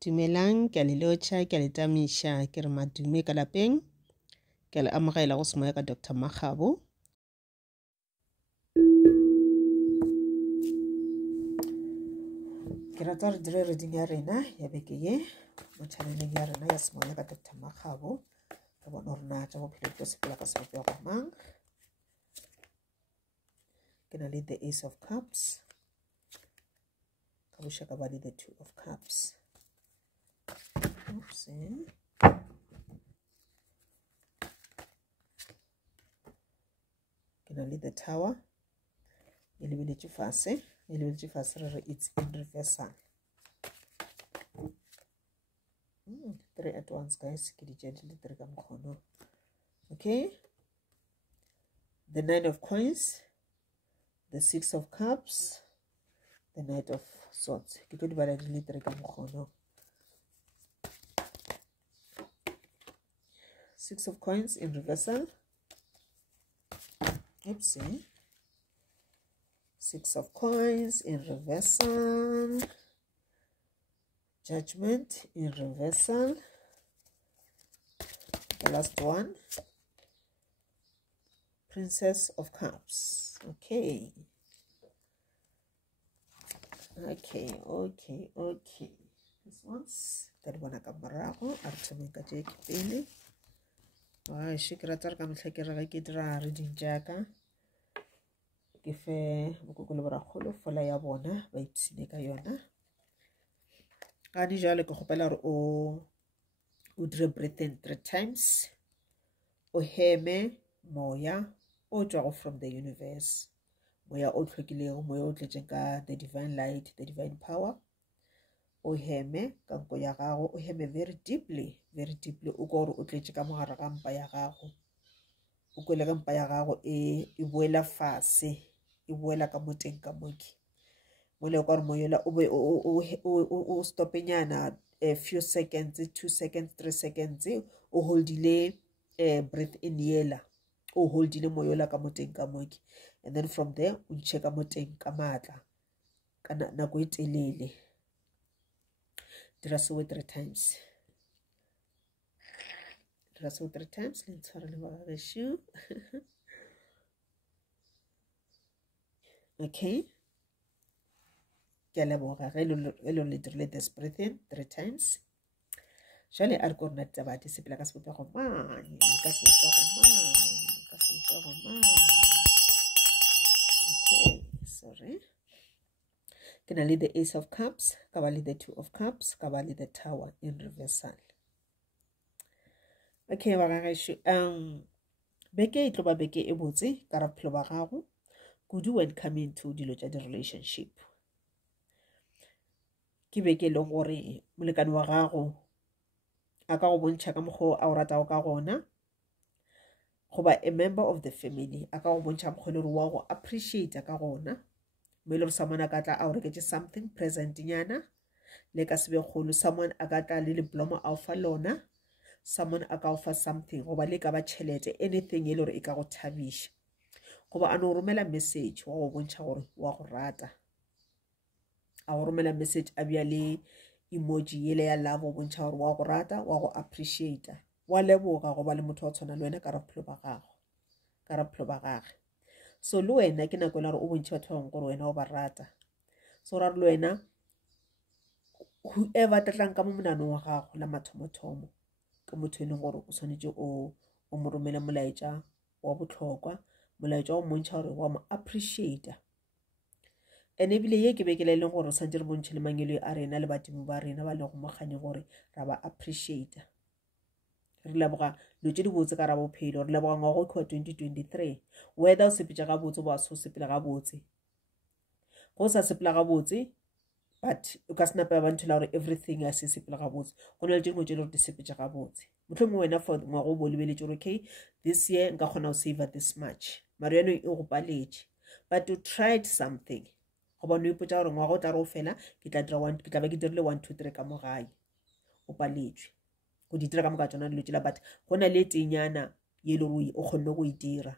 Dumelang, ke a le lotjha, ke a le tamisha, ke re madume ka lapeng, ke a le amogela go semoya ka Dr. Magabo. Ke rata re dire reading ya rena ya beke ye mo channeleng ya rena ya semoya ka Dr. Magabo. Re bona gore na tša bophelo tlo sepela ka sebopego mang. Ke na le the Ace of Cups, ka bošaka ba le the Two of Cups. Oops. Ke na le the Tower, e lebeletše fase, re re it's in reversal. 3 at once, guys. Ke di tšea di le 3 ka mokgono. Okay, the Nine of Coins, the Six of Cups, the Knight of Swords. Ke tlo di bala di le 3 ka mokgono. Six of Coins in reversal. Oopsie. Six of Coins in reversal. Judgment in reversal. The last one. Princess of Cups. Okay. This one's that one ka morago a re thomeng ka tše ke pele. Ke rata re ka mohla ke re ke dira reading jaaka ke fe bokokolo borakgolo fola ya bona ba ipsine ka yona. Ga di jalo ke kgopela gore o dire breath in 3 times, o heme moya o tšwago from the universe, moya o hlwekilego, moya o tletšeng ka the divine light, the divine power. O heme ka nko ya gago, o heme very deeply, o ka gore o tletše ka mogare ga mpa ya gago, o kwele ka mpa ya gago e boela fase, e boela ka moteng ka moki. Mole o ka gore moyola o stopenyana a few seconds, 2 seconds, 3 seconds, o holdile breath in yela, o holdile moyola ka moteng ka moki, and then from there o ntšhe ka moteng ka maatla ka nako e telele. Dira sewe 3 times. Le ntshware le ba gešo. Okay, ke a leboga ge le dirile this breath in 3 times. Jale a re ko rena ditaba di sepela ka sebopego mane, ka sebopego mane. Okay, sorry. Ke na le the Ace of Cups, ka ba le the Two of Cups, ka ba le the Tower in reversal. Okay, wa gagešo, beke e tlo ba beke e botse ka ra bophelo ba gago kudu when coming to dilo tša di-relationship. Ke beke e leng gore molekane wa gago a ka go bontšha ka mokgwa a o ratago ka gona, goba a member of the family a ka go bontšha mokgwa le gore wa go appreciate ka gona, mo e le gore someone a ka tla a o reketše something present nyana le ka sebe kgolo, someone a ka tla le blomo a o fa lona, someone a ka o fa something goba le ka ba tšhelete, anything e le gore e ka go thabiša, goba a no romela message wa go bontšha gore wa go rata, a go romela message a bja le emoji yele ya love o bontšha gore wa go rata, wa go appreciate, wa leboga goba le motho wa tshwana le wena ka ra bophelo ba gage. So le wena ke nako la gore o bontšhe batho ba bangwe gore wena o ba rata. So ra re le wena whoever tlatlang ka mo monanong wa gago la mathomothomo ke motho e leng gore o tshwanetse o mo romele molaetša wa bohlokwa, molaetša o mmontšha gore wa mo appreciate. And ebile ye ke bekele e leng gore santse re bontšhe le mangelo a rena le badimo ba rena ba lego mogane gore ra ba appreciate. Re leboga dilo tše di botse ka ra bophelo, re leboga ngwago ke wa 2023, whether o sepetša gabotse ba se o sepela gabotse, go sa sepela gabotse but o ka se napela ba nthola gore everything a se sepela gabotse, go na le tše dingwe tše le gore di sepetša gabotse. Mohlomongwe wena for ngwago o bo lebeletše gore okay, this year nka kgona go save this much, mara yano e go paletše, but you tried something, goba no ipotša gore ngwago o tla re o fela ke tla ba ke dirile 1 2 3 ka mo gae, o paletšwe go di dira ka moka tsona dilo tšela, but go na le tenyana ye le gore o kgonne go e dira,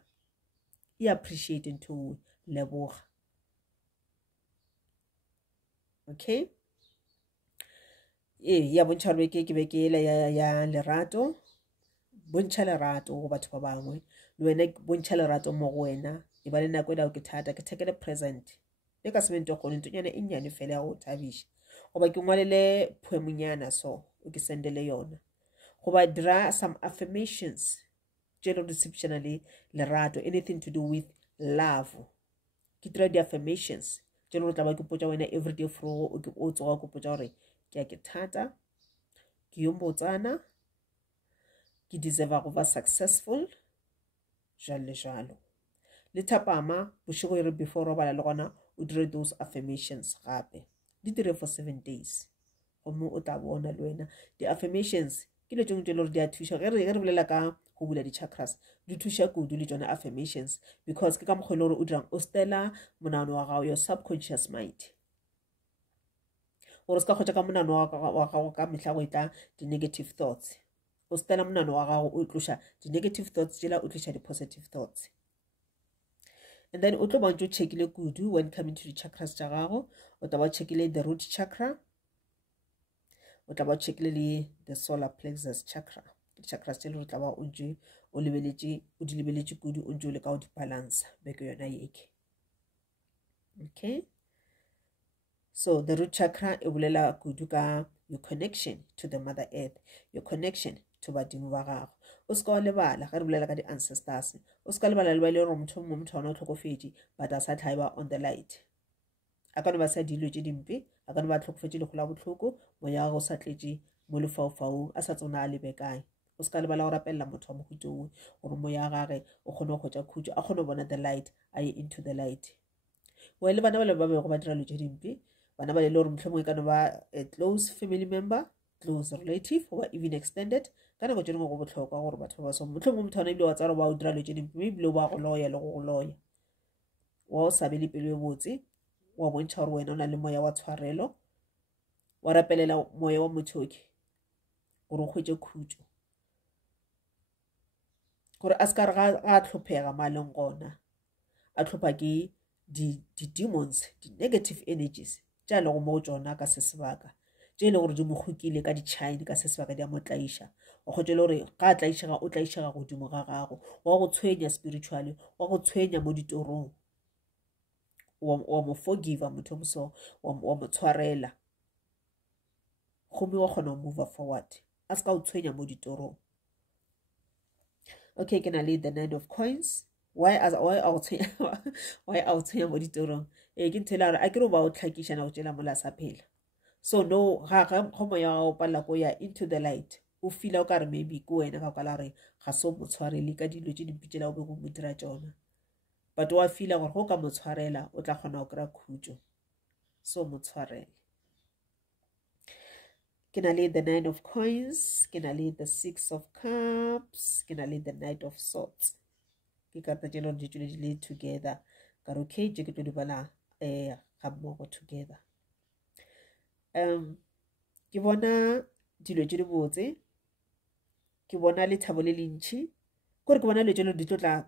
e appreciate ntho leboga. Okay, ya bontšha gore beke ele ya lerato, bontšha lerato go batho ba bangwe, le wena bontšha lerato mo go wena, e ba le nako e ke thata ke thekele present le ka semente gone ntonyana e nnyane fela ya go thabiša goba ke ngwalele poemonyana so o ke sendele yona goba dira some affirmations tše le di sepšana le lerato, anything to do with love. Ke dira di-affirmations tše le go tla ba ke potša wena everyday forogo o tsoga ke potša gore ke a ke thata, ke yo mbotsana, ke deserve go ba successful, jalo le jalo. Le thapama bošego e re before robala le gona o dire those affirmations gape di dire for 7 days gomme o tla bona le wena di-affirmations ke le tšong tše le gore di a thuša ge re bolela ka go bula di-chakras di thuša kudu le tšona affirmations because ke ka mokgwa le gore o dirang o stela monano wa gago your subconscious mind gore se ka kgotsa ka monano wa gago ka mehla go etla di-negative thoughts o stela monano wa gago o tloša di-negative thoughts tšela o tloša di-positive thoughts. And then o tlo bantse o checkile kudu when coming to the chakras tša gago o tla ba checkile the root chakra, o tla ba checkile le the solar plexus chakra, chakras tše le re tla ba o ntše o di lebeletše kudu o ntše o le ka o di balance beke yona yeke. Okay, so the root chakra e bolela kudu ka your connection to the mother earth, your connection to badimo ba gago. O se ka wa lebala ga re bolela ka di-ancestors, o se ka lebala le ba ile gore motho mongwe wana o tlhokofetše but a sa tlhaiba on the light, a ka no ba sa dilo tše dimpe, a ka no ba tlhokofetše le gola botlhoko moya wa gago o sa tletše mo lefaufaung a sa tsona a lebe kae. O se ka lebala go rapelela motho wa mohuta ongwe gore moya wa gage o kgone go kgwetša khutšo a kgone go bona the light a ye into the light. Well, bana ba le ba bego ba dira lo tše dimpe, bana ba le gore mohlomongwe e ka no ba a close family member, close relative or even extended, ka nako tše dingwe go bohlokwa gore batho ba so mohlomongwe motho wana ebile wa tsara ba o dira lo tše dimpe mme ebile ba go loya le go go loya wa o sa be le pelo e botse, wa bontšha gore wena o na le moya wa tshwarelo, wa rapelela moya wa mothoki gore o kgwetše khutšo gore a se ka re ga a tlhophega maleng gona a tlhopha ke di-demons, di-negative energies tša le go mo tšona ka se sebaka tše le gore di mo kgokile ka di-chine ka se sebaka di a mo tlaiša o kgotše le gore ga a tlaišega o tlaišega godimo ga gago wa go tshwenya spiritually, wa go tshwenya mo ditorong, wa mo forgiva motho moso wa mo tshwarela gomme wa kgona go move forward a se ka o tshwenya mo ditorong. Okay, ke na le the 9 of coins. Why a o tshwenya mo ditorong ke ntho ele gore a ke re o ba o tlhakišana go tšela mola sa phela so no ga moya wa gago palela ko ya into the light o feel o ka re maybe ke wena ka kwala gore ga se o mo tshwarele ka dilo tše dimpe tšela o be go mo dira tšona but wa feela gore go ka mo tshwarela o tla kgona go kry-a khutšo so mo tshwarele. Ke na le the 9 of coins, ke na le the 6 of cups, ke na le the Knight of swords. Ke karata tše lore di tšwele di le together ka re okay tše ke tlo di bala ga mmogo together. Ke bona dilo tše di botse, ke bona lethabo le lentšhi kore ke bona dilo tše lore di tlo tla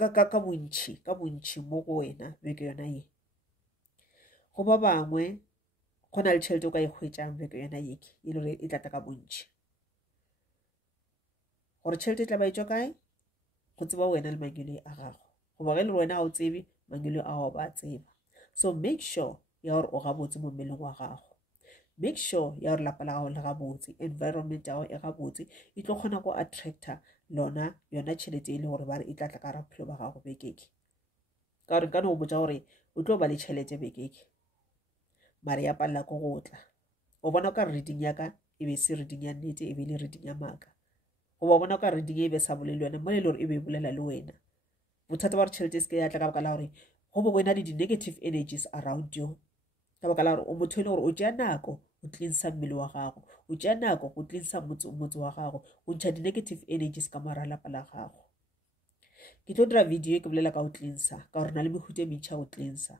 ka bontšhi mo go wena beke yona ye. Go ba bangwe go na le tšhelete o ka ikgwetšang beke yona yeke e le gore e tlatla ka bontšhi gore tšhelete e tla ba e tšwa kae go tseba wena le mangelo a gago goba ge le wena ga o tsebe mangelo a gago ba tseba so make sure ya gore o gabotse mo mmeleng wa gago, make sure ya gore lapa la gago le gabotse, environment ya gago e gabotse e tlo kgona go attracta yona tšhelete e le gore ba re e tlatla ka ra bophelo ba gago bekeke ka gore ka no go botsa gore o tlo ba le tšhelete bekeke mare ya palela ko go tla o bona ka reading ya ka e be se reading ya nnete e be le reading ya maaka goba bona ka reading e be sa bolele wena mo le gore e be bolela le wena bothata ba gore tšhelete e se ke ya tla ka baka la gore go bo wena le di-negative energies around you ka baka la gore o motho e le gore o tšea nako o cleansa mmele wa gago, o tšea nako go cleansa motse wa gago, o ntšha di-negative energies ka mara lapa la gago. Ke tlo dira video e ke bolela ka go cleansa ka gore na le mehuta e mentšha go cleansa.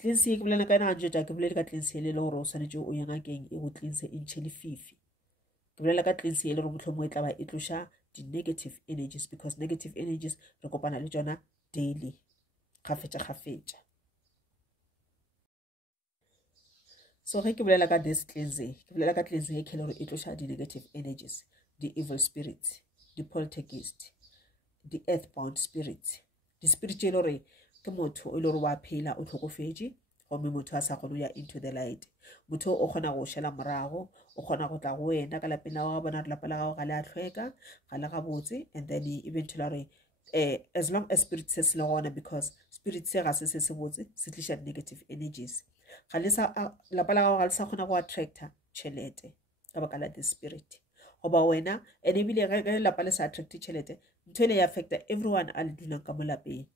Cleanse e ke bolela ka ena gantšo tša ke bolele ka cleanse e le gore o swanetše o ye ngakeng e go cleanse e ntšhe lefifi. Ke bolela ka cleanse e le gore mohlomongwe e tla ba e tloša di-negative energies because negative energies re kopana le tšona daily kgafetša. So ge ke bolela ka this cleansing ke bolela ka cleansing e khele gore e tlosha di negative energies, the evil spirits, the poltergeist, the earthbound spirits, the spirit tse le gore ke motho o le gore wa phela o tlhokofetse gomme motho a sa kgone ya into the light. Motho o kgona go shela morago, o kgona go tla go wena ka lapeng la gago bona re lapa la gago ga le a tlhweka ga le ga botse, and then eventually as long as spirit se se le gona, because spirit se ga se se botse se tlisha negative energies. Ga le sa lapa la gago ga le sa kgona go attracta tšhelete ka baka la the spirit goba wena and ebile ge lapa le sa attracte tšhelete ntho ele ya affecta everyone a le dulang ka mo lapeng.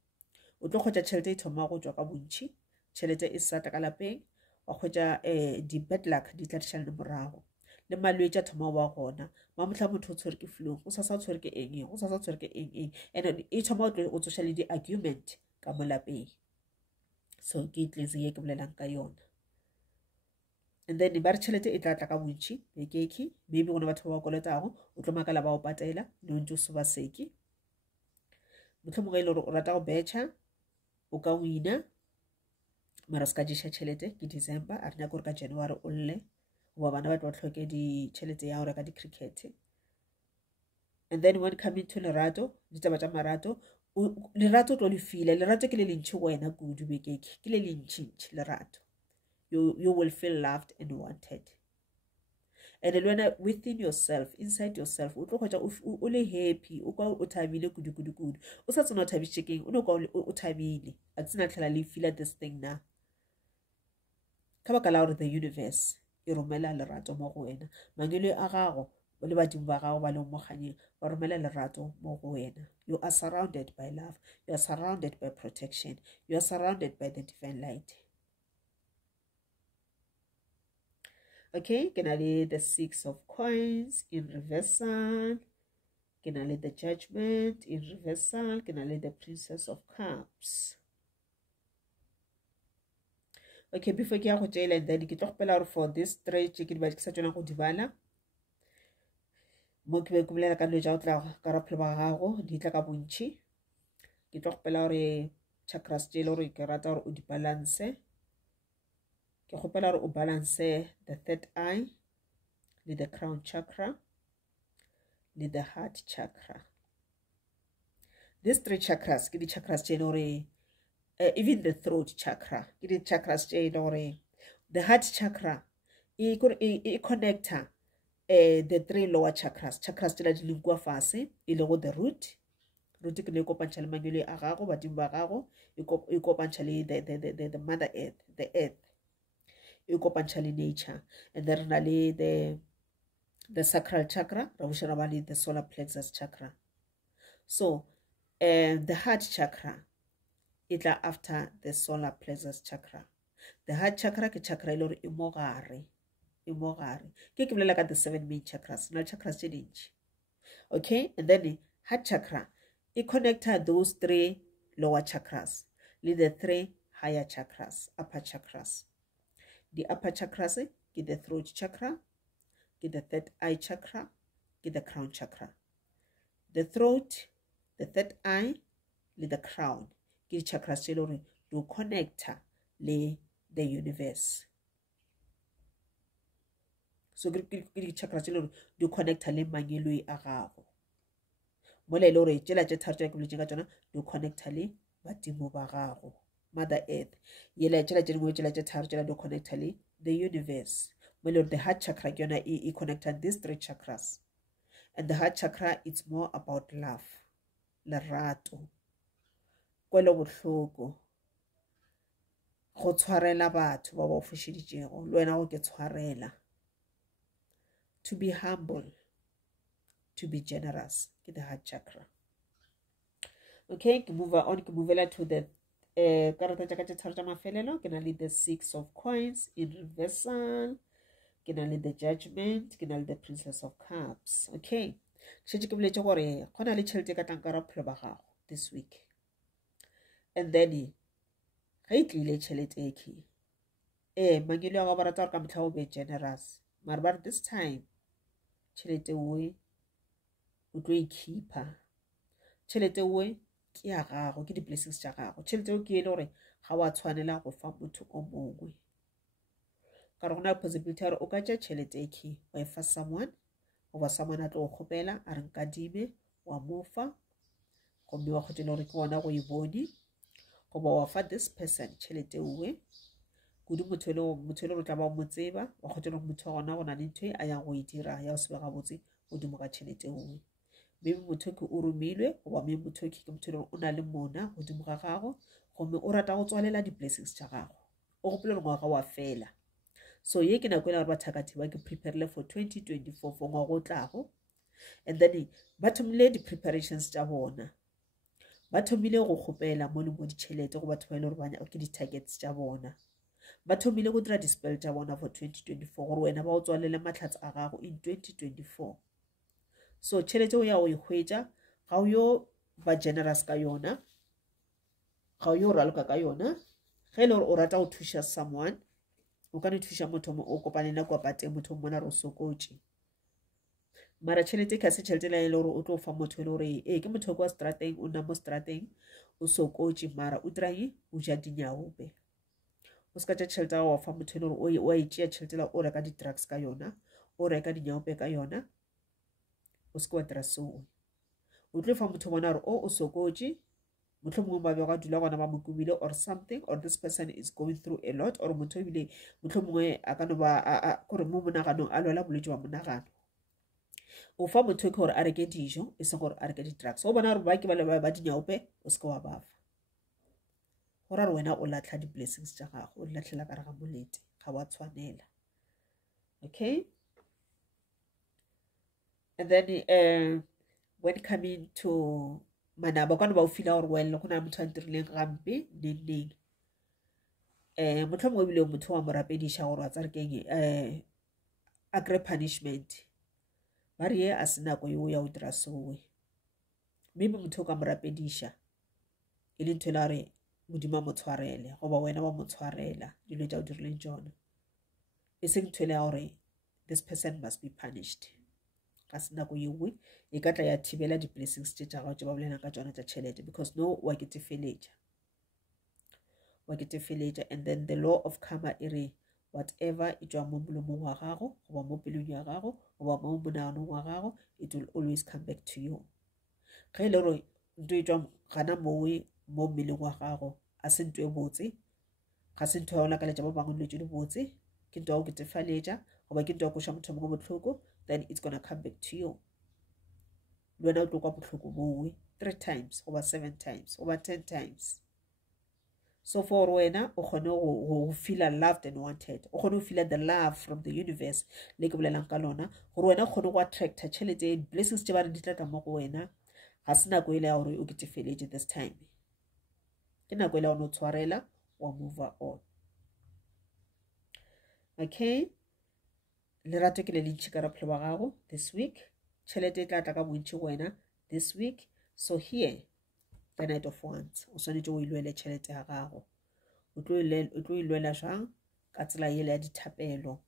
O tlo kgwetša tšhelete e thoma go tswa ka bontšhi, tšhelete e sa tla ka lapeng, wa kgwetša di bad luck di tla tšhalane morago le malwetse a thoma wa gona mamotlha motho o tshwere ke flu, o sa tshwere ke eng, o sa tshwere ke eng, and e thoma o tsoša le di-argument ka mo lapeng. So ke cleansing e ke bolelang ka yona. And then ba re tšhelete e tla tla ka bontšhi bekeke, maybe gona batho ba ba kolotago o tlo makala ba o patela le o ntse o se ba seke. Mohlomongwe e le gore o rata go betšha o ka wina mara se ka ješa tšhelete ke December, a re nyaka gore ka January o lle goba bana ba tlo tlhoke ditšhelete ya go reka di-cricket. And then when coming to lerato, ditaba tša marato, lerato o tlo le fila. Lerato ke le lentši go wena kudu bekeke, ke le lentšintši lerato. You will feel loved and wanted. And then within yourself, inside yourself, o tlo kgwetša o le happy, o kwa o thabile kudu. O sa tsena o thabišitše keng, o ne kwa o thabile. A tsena tlhela le feel this thing na. Ka baka la gore the universe e romela lerato mo go wena. Mangelo a gago le badimo ba gago ba leng mo kganyeng ba romela lerato mo go wena. You are surrounded by love. You are surrounded by protection. You are surrounded by the divine light. Okay, ke na le the 6 of coins in reversal, ke na le the judgment in reversal, ke na le the princess of cups. Okay, before ke ya go tšela and then ke tlo gopela gore for this stretch ke di ba ke sa tsona go di bala mo ke be ke bolela ka dilo tša go tla ka raphelo ba gago di tla ka bontšhi. Ke tlo gopela gore chakras tše le gore ke rata gore o di balance. Ke gopela gore o balance the third eye le the crown chakra le the heart chakra. These 3 chakras ke di chakras tše le gore even the throat chakra ke di chakras tše le gore the heart chakra e connecta the 3 lower chakras tše la di leng kua fase e le go the root ke le kopantšha le mangelo a gago badimo ba gago e kopantšha le the mother earth, the earth e kopantšha le nature, and then na le the sacral chakra ra bošana ba le the solar plexus chakra. So the heart chakra e tla after the solar plexus chakra. The heart chakra ke chakra e le gore e mo gare ke bolela ka the 7 main chakras na chakras tše dintši. Okay, and then heart chakra e connecta those 3 lower chakras le the 3 higher chakras, upper chakras. The upper chakras ke the throat chakra, ke the third eye chakra, ke the crown chakra. The throat, the third eye le the crown ke di chakras tše le gore di connecta le the universe. So ke di chakras tše le gore di connecta le mangelo a gago mo le gore tšela tše tharo tše ke boletseng ka tšona di connecta le badimo ba gago, mother earth. Yela tšela tše dingwe tšela tše tharo tšela di connecta le the universe. Mo le the heart chakra ke yona e connecta these 3 chakras, and the heart chakra it's more about love, lerato, kwelo bohloko, go tshwarela batho ba ba fošeditšego le wena go ke tshwarela, to be humble, to be generous ke the heart chakra. Okay, ke move on, ke movela to the karata tša ka tše tharo tša mafelelo. Ke na le the 6 of coins in reversal, ke na le the judgment, ke na le the princess of cups. Okay, šetše ke boletše gore go na le tšhelete ka tlang ka raphelo ba gago this week, and then ge e tlile tšhelete eke mangelo a gago ba rata gore ka motlha o be generous, mara ba re this time tšhelete oe o tlo ikhipa. Tšhelete oe ke ya gago, ke di-blessings tša gago. Tšhelete eo ke e le gore ga wa tshwanela go fa motho o mongwe ka re gona possibility ya re o ka tšea tšhelete e ke wa e fa someone goba someone a tlo go kgopela a re nkadime wa mofa gomme wa kgotela gore ke gona go e bone goba wa fa this person tšhelete uwe kudu motho e le gore tla ba mo tseba wa kgotela gore motho wa gona go na le ntho e a yang go e dira ya go sebe gabotse godimo ga tšhelete uwe maybe motho ke o romilwe goba maybe motho ke motho le o na le mona godimo ga gago gomme o rata go tswalela di-blessings tša gago o gopela gore ngwaga wa fela so ye ke nako e le gore bathakati ba ke preparele for 2024 for ngwaga o tlago and then ba thomile di-preparations tša bona ba thomile go kgopela mo le mo ditšhelete go batho ba ile gore ke di-targets tša bona ba thomile go dira di-spell tša bona for 2024 gore wena ba o tswalele matlhatsi a gago in 2024 so tšhelete o ya go e hwetša ga o yo ba generous ka yona ga o yo raloka ka yona ge e le gore o rata go thuša someone o ka ne thuša motho o kopanela kwa pateng motho mona re o sokotše mara tšhelete ka se tšhelete la e le gore o tlo fa motho e le gore ke motho kwa strateng o nna mo strateng o sokotše mara o dirang o ja dinyaope o se ka tša tšhelete ga wa fa motho e le gore o a itšea tšhelete la o reka di-drugs ka yona o reka dinyaope ka yona o se ke wa dira seo o tlo fa motho bona gore o sokotše motho mongwe ba be ga dula gona ba mo kubile or something or this person is going through a lot or motho ebile motho mongwe a ka no ba gore mo monaganong a lwela bolwetse wa monagano o fa motho ke gore a reke dijo e se gore a reke di-drugs o bona gore ba ke ba dinyaope o se ke wa bafa gore a re wena o latlha di-blessings tša gago o di latlhela ka re ga molete ga wa tshwanela okay and then when coming to manaba kana ba o fila gore well go na motho a ntirileng gampe neng motho mongwe bile motho wa morapediša gore a tsa re keng a kry punishment ba re ye a se nako yo ya o dira sowe maybe motho o ka morapediša e le ntho e la re modimo a mo tshwarele goba wena wa mo tshwarela dilo tša o dirileng tšona e seng ntho e le ya gore this person must be punished ga se nako ye nngwe e ka tla ya thibela di-blessings tše tša gago tše ba bolelang ka tšona tša tšhelete because no wa ketefeletša and then the law of karma e re whatever e tšwa mo molomong wa gago goba mo pelong ya gago goba mo monaganong wa gago it will always come back to you ge e le gore ntho e tšwa gana mowe mo mmeleng wa gago a se ntho e botse ga se ntho ya go lakaletša ba bangwe dilo tše di botse ke ntho ya go ketefaletša goba ke ntho ya koša motho mongwe bohloko then it's gonna come back to you le wena o tlo kwa bohloko mowe 3 times over 7 times over 10 times so for wena o kgone go feel loved and wanted o kgone go feel the love from the universe le ke bolelang ka lona gore wena o kgone go attracta tšhelete blessings tše ba re di tla mo go wena ga se nako e le ya gore o ketefeletše this time ke nako e le ya gore o tshwarela wa move on okay lerato ke le lentši ka raphelo wa gago this week tšhelete e tla tla ka bontši wena this week so here the Knight of Wands o swanetše o ilwele tšhelete ya gago o tlo ilwela jang ka tsela ele ya dithapelo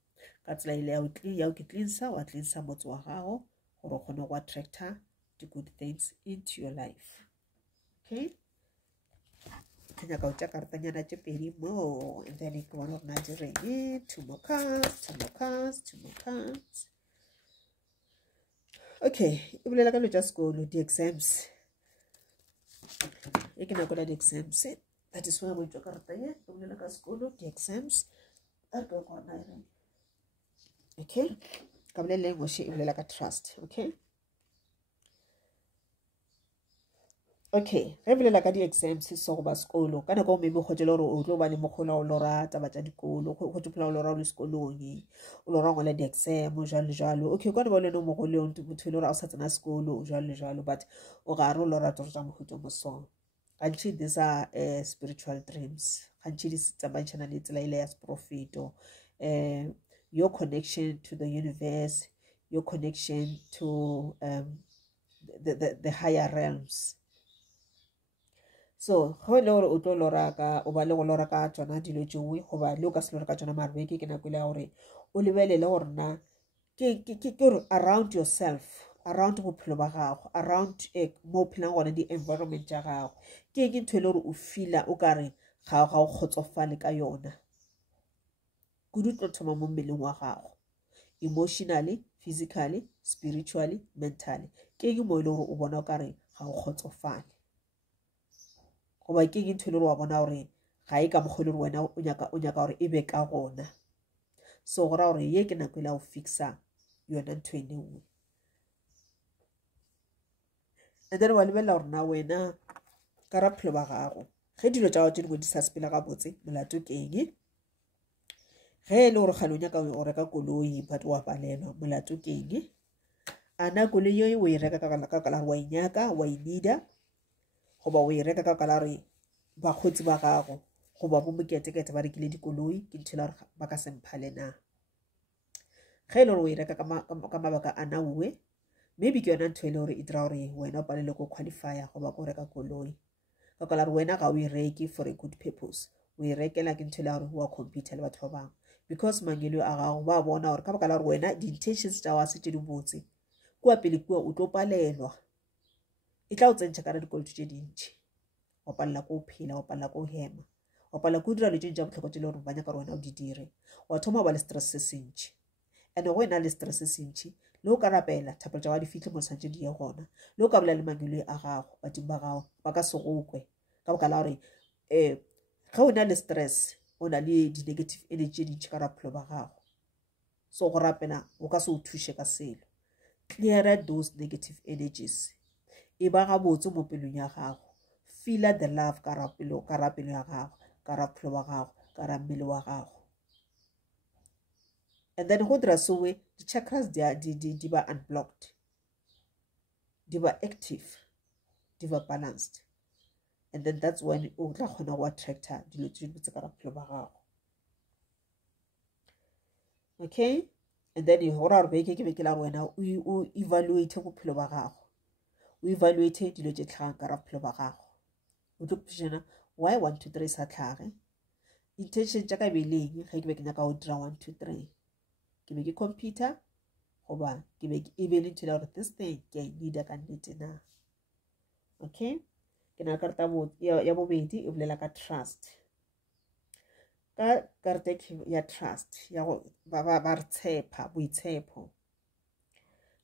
ka tsela ele ya o ke cleansa wa cleansa motse wa gago gore o kgone go attracta the good things into your life okay ke nyaka o tša karatanyana tše pedi mo and then ke bona gore na di reng two more cards okay e bolela ka lo tša sekolo di-exams e ke nako la di-exams that is why mo tšwa karata ye e bolela ka sekolo di-exams a re ka gore na e reng okay ka bolela engwe e bolela ka trust okay okay re bolela ka di-exams so go ba sekolo ka nako o maybe go tšele gore o tlo ba le mogolo o lora taba tša dikolo go tšophela o lora o le sekolong o lora ngwala di-exam jalo le jalo okay kwa ne ba lene mogolong motho e le gore a o sa tsena sekolo jalo le jalo but o gare o lora toro tša mohuto mo song gantši these are spiritual dreams gantši di tsamaišana le tsela ile ya seprofeto your connection to the universe your connection to the higher realms so go le gore o tlo lora ka o ba le go lora ka tsona dilo tšengwe goba le o ka se lora ka tsona marbeke ke nako ile ya gore o lebelele gore na ke gore around yourself around bophelo ba gago around mo phelang gone di-environment tša gago ke ntho e le gore o feela o ka re ga o kgotsofale ka yona kudu tlo thoma mo mmeleng wa gago emotionally, physically, spiritually, mentally. Ke eng mo ile gore o bona o kare ga o kgotsofale goba ke eng ntho ile gore wa bona gore ga e ka mogole gore wena o nyaka gore e be ka gona. So go ra gore ye ke nako ile o fixa yona ntho ene nngwe. And then wa lebella gore na wena ka ra phelo ba gago ge dilo tsa tse dingwe di sa sepela ga botse molato ke eng. Ge e le gore ga lo nyaka o reka koloi but wa palelwa molato ke eng. Ana koloi yo o e reka ka kala wa inyaka wa inida goba o e reka ka kala re ba khotsi ba gago goba bo mokete ba rekile dikoloi ke ntshela gore ba ka semphale na. Ge e le gore o e reka ka mabaka ana uwe maybe ke yona ntho ile gore e dira gore wena o palelwe go qualifya goba go reka koloi ka kala re wena ga o e reke for a good purpose o e rekela ke ntho ile gore wa compete le batho ba bangwe because mangelo a gago ba bona gore ka baka la gore wena di intentions tsa wa se tse di botse kwa pele kwa o tlo palelwa e tla o tsentse ka dikoloto tse dintsi wa palela go phela wa palela go hema wa palela go dira le tse ntse botlhoko tse le gore ba nyaka wena o di dire wa thoma ba le stress se sentsi and go ena le stress se sentsi le o ka rapela thapelo tsa wa di fitlhe mo santse di ye gona le o ka bolela le mangelo a gago badimo ba gago ba ka se gokwe ka baka la gore ga o na le stress o na le di-negative energy dintsi ka raphelo ba gago. So go rapela o ka se o thushe ka selo. Clear those negative energies e ba ga botse mo pelong ya gago. Feel the love ka rapelo ya gago ka raphelo wa gago ka ra mmele wa gago. And then go dira so we the chakras di ba unblocked, di ba active, di ba balanced. And then that's when o tla khona go attracta dilo tse di ka raphelo ba gago. Okay, and then you hora re beke ke be ke la wena o evaluate bophelo ba gago o evaluate dilo tse tlhagang ka raphelo ba gago o tlo pishana why 1 2 3 sa tlhage intention tsa ka beleng ge ke be ke nyaka go dira 1 2 3 ke be ke computer goba ke be ke ebele ntho la gore this thing ke I need ka nnete na. Okay, ke na karta ya bobedi e bolela ka trust. Ka karta ya trust ya go ba re tshepa boitshepo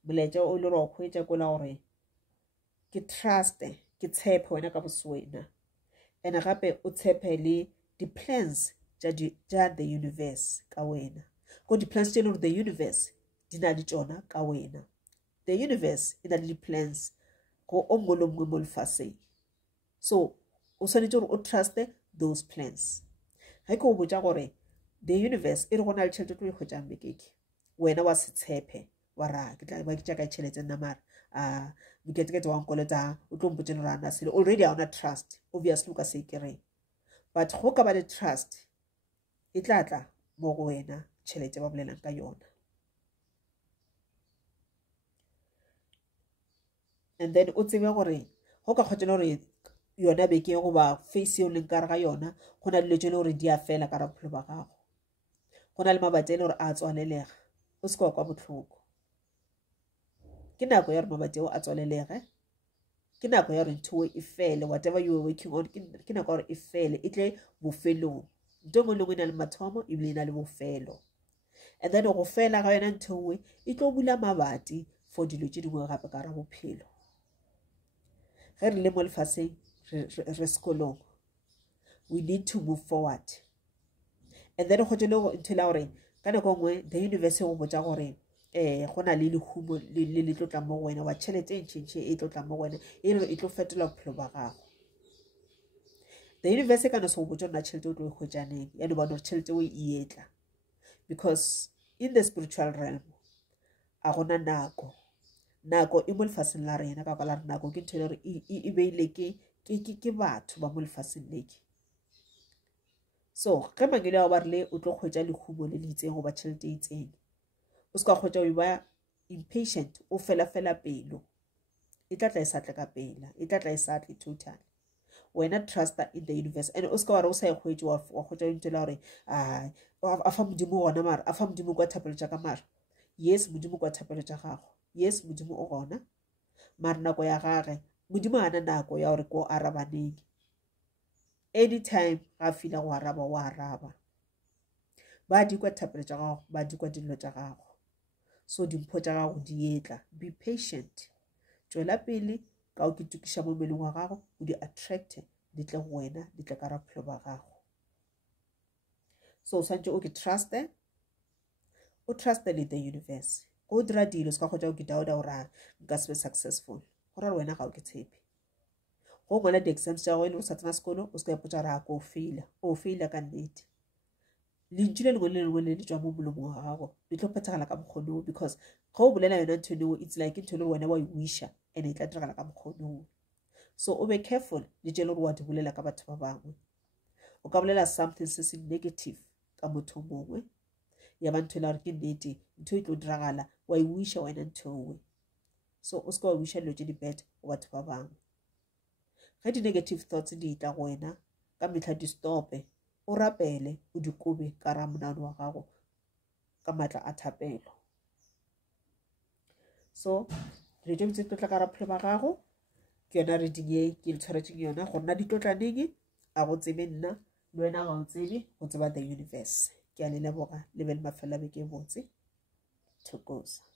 boletša o le ro khwetša ko la gore ke trust ke tshepe wena ka boswena ene gape o tshepe le di-plans tša the universe ka wena go di-plans tše le gore the universe di na le tšona ka wena. The universe e na le di-plans go o mongwe le mongwe mo lefaseng so o swanetše gore o truste those plans. Ge ke o botša gore the universe e re go na le tšhelete tlo e kgwetšang bekeke wena wa se tshepe wa ra ke tla ba ke tšaka tšhelete nna mara mokete wa nkolota o tlo mpotse le rana sele already a ona trust obviously o ka se kere but go ka ba le trust e tla tla mo go wena tšhelete ba bolelang ka yona. And then o tsebe gore go ka kgotela gore yona beke goba face e o leng kare ga yona go na le dilo tse le gore di a fela ka raphelo ba gago go na le mabate le gore a tswalelega o se kwa botlhoko ke nako ya gore mabate o a tswalelege ke nako ya gore ntho e fele whatever you were working on ke nako ya gore e fele e tle bofelong ntho engwe le ngwe e na le mathomo ebile e na le bofelo and then go fela ga yona ntho engwe e tlo bula mabati for dilo tse dingwe gape ka ra bophelo ge re le mo lefaseng re sekolong we need to move forward and then go tšele ntho la gore ka nako ngwe the universe go botša gore go na le lehumo le tlo tla mo wena wa tšhelete e ntšintši e tlo tla mo wena e tlo fetola bophelo ba gago. The universe ka no se go botša gore na tšhelete o tlo e kgwetšaneng ya no bona gore tšhelete o e etla because in the spiritual realm a gona nako e mo lefaseng la rena ka kwa la re nako ke ntho le gore e beile ke batho ba mo lefaseng leke so ge mangelo ya go ba rile o tlo kgwetša lehumo le le itseng goba tšhelete e itseng o se ka kgwetša o ba impatient o fela pelo e tla tla e sa tle ka pela e tla tla e sa tle totally wena truster in the universe and o se ka wa re o sa e kgwetše wa kgwetša ntho la gore a fa modimo gona mara a fa modimo kwa thapelo tša ka mara yes modimo kwa thapelo tša gago yes modimo o gona mara nako ya gage modimo ana nako ya gore ko arabaneng anytime ga fila go araba wa araba ba di kwa thapelo tša gago, ba di kwa dilo tša gago. So dimpho tša gago di etla. Be patient. Tšwela pele ka o kitukiša mo mmeleng wa gago, o di attracte, di tle go wena, di tle ka ra bophelo ba gago. So o swantše o ke truste, o truste le the universe. Go dira dilo se ka go tša o ke dauda gore nka se be successful, go ra wena ga o ke tshepe. Go ngwala di-exams tša go e le go sa tsena sekolo, o se ka ipotša gore ko o faila ka nnete. Lentšu le lengwe le lengwe le le tšwa mo molomong wa gago di tlo phethagala ka mokgonong, because ga o bolela yona ntho eo it's like ntho le wena wa e wisha and e tla diragala ka mokgonong. So o be careful le tše le gore wa di bolela ka batho ba bangwe. O ka bolela something se se negative ka motho mongwe, ya ba ntho e la gore ke nnete, ntho e tlo diragala, wa e wisha wena ntho ewe. So o se ka wa wisha dilo tše di bad go batho ba bangwe. Ge di-negative thoughts di tla go wena ka mehla di stope, o rapele, o di kobe ka ra monano wa gago ka maatla a thapelo. So dilo tše botse di tlotla ka ra bophelo ba gago ke yona reading ye ke le tshwaretseng yona, go nna di tlotla neng a go tsebe nna le wena ga o tsebe, go tseba the universe. Ke a le leboga le be le mafela beke botse. Thokoza.